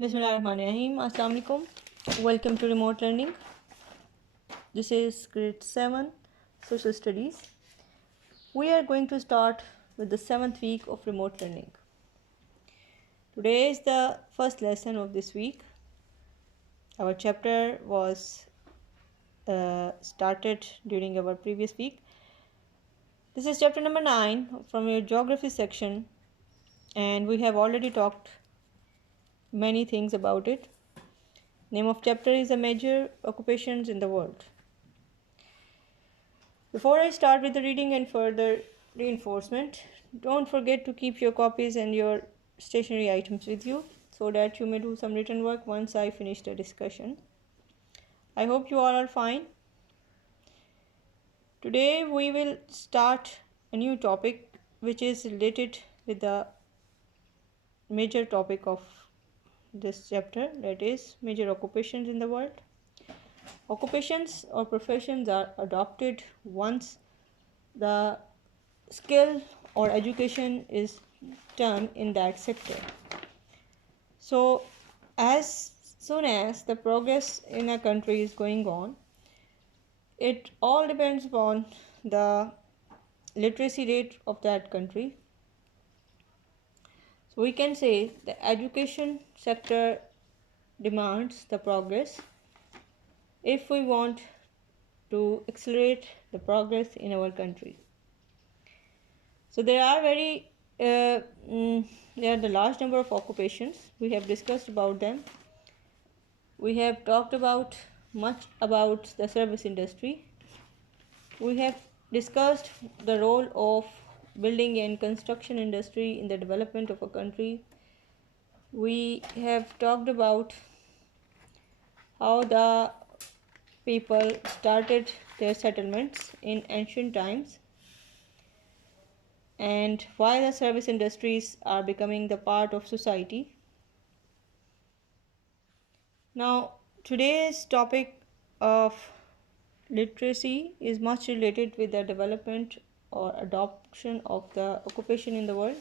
Bismillahirrahmanirrahim. Assalamu alaikum. Welcome to remote learning. This is grade 7 social studies. We are going to start with the 7th week of remote learning. Today is the first lesson of this week. Our chapter was started during our previous week. This is chapter number 9 from your geography section, and we have already talked many things about it. Name of chapter is the major occupations in the world. Before I start with the reading and further reinforcement, don't forget to keep your copies and your stationery items with you so that you may do some written work once I finish the discussion. I hope you all are fine. Today we will start a new topic which is related with the major topic of this chapter, that is major occupations in the world. Occupations or professions are adopted once the skill or education is done in that sector. So as soon as the progress in a country is going on, it all depends upon the literacy rate of that country. So we can say the education sector demands the progress if we want to accelerate the progress in our country. So there are the large number of occupations. We have discussed about them. We have talked about much about the service industry. We have discussed the role of building and construction industry in the development of a country. We have talked about how the people started their settlements in ancient times and why the service industries are becoming the part of society. Now, today's topic of literacy is much related with the development or adoption of the occupation in the world.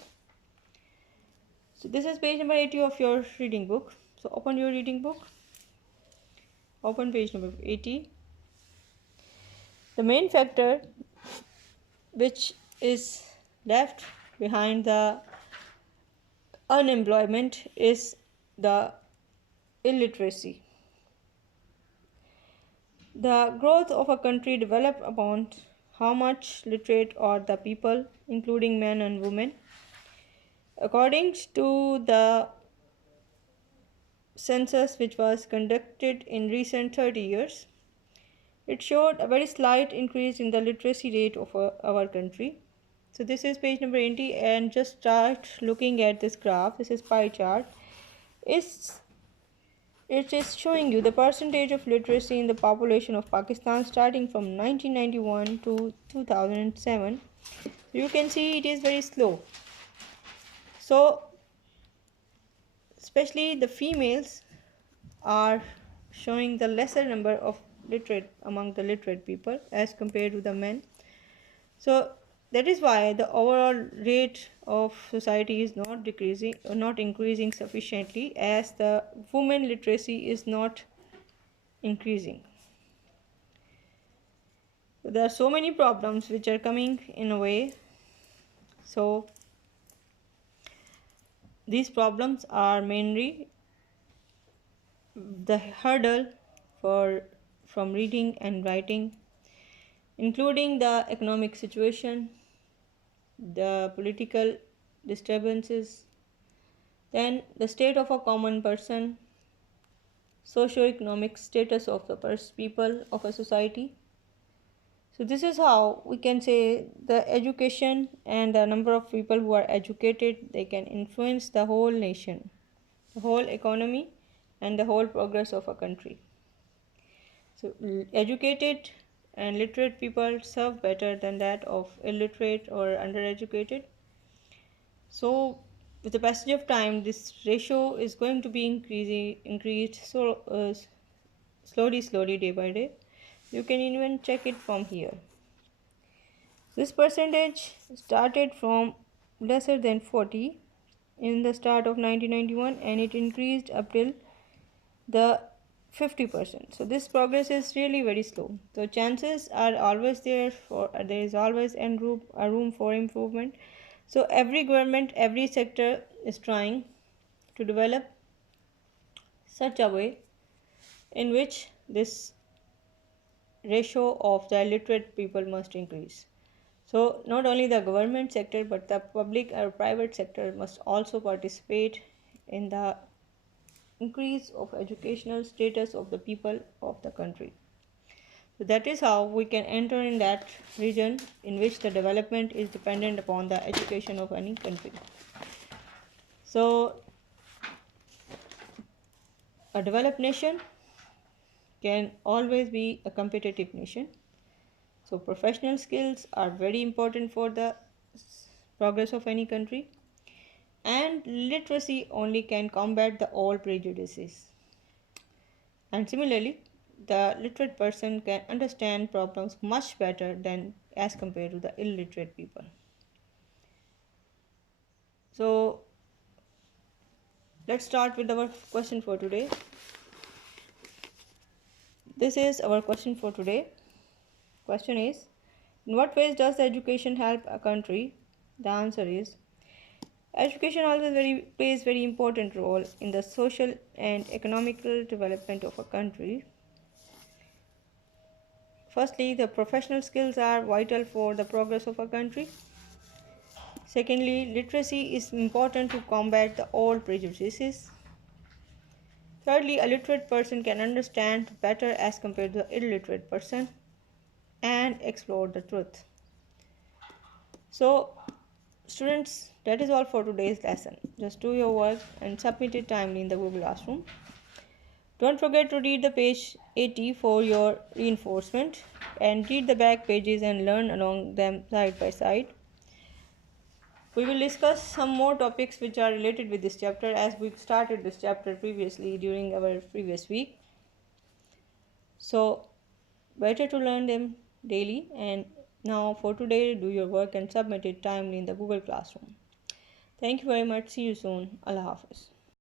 So this is page number 80 of your reading book. So open your reading book. Open page number 80. The main factor which is left behind the unemployment is the illiteracy. The growth of a country develops upon how much literate are the people, including men and women. According to the census which was conducted in recent 30 years, it showed a very slight increase in the literacy rate of our country. So this is page number 80, and just start looking at this graph. This is pie chart. It is showing you the percentage of literacy in the population of Pakistan starting from 1991 to 2007. You can see it is very slow. So especially the females are showing the lesser number of literate among the literate people as compared to the men. So that is why the overall rate of society is not decreasing or not increasing sufficiently, as the women literacy is not increasing. So there are so many problems which are coming in a way. So these problems are mainly the hurdle from reading and writing, including the economic situation, the political disturbances, then the state of a common person, socio-economic status of the people of a society. So this is how we can say the education and the number of people who are educated, they can influence the whole nation, the whole economy, and the whole progress of a country. So educated and literate people serve better than that of illiterate or undereducated. So with the passage of time, this ratio is going to be increased slowly day by day. You can even check it from here. This percentage started from lesser than 40 in the start of 1991, and it increased up till the 50%. So this progress is really very slow. So chances are always there for there is always a room for improvement. So every government, every sector is trying to develop such a way in which this ratio of the illiterate people must increase. So not only the government sector but the public or private sector must also participate in the increase of educational status of the people of the country. So that is how we can enter in that region in which the development is dependent upon the education of any country. So a developed nation can always be a competitive nation. So professional skills are very important for the progress of any country, and literacy only can combat the all prejudices. And similarly, the literate person can understand problems much better than as compared to the illiterate people. So let's start with our question for today. This is our question for today. Question is, in what ways does education help a country? The answer is, education always plays very important role in the social and economical development of a country. Firstly, the professional skills are vital for the progress of a country. Secondly, literacy is important to combat the old prejudices. Thirdly, a literate person can understand better as compared to the illiterate person and explore the truth. So, students, that is all for today's lesson. Just do your work and submit it timely in the Google Classroom. Don't forget to read the page 80 for your reinforcement, and read the back pages and learn along them side by side. We will discuss some more topics which are related with this chapter, as we started this chapter previously during our previous week. So better to learn them daily. And now for today, do your work and submit it timely in the Google Classroom. Thank you very much. See you soon. Allah Hafiz.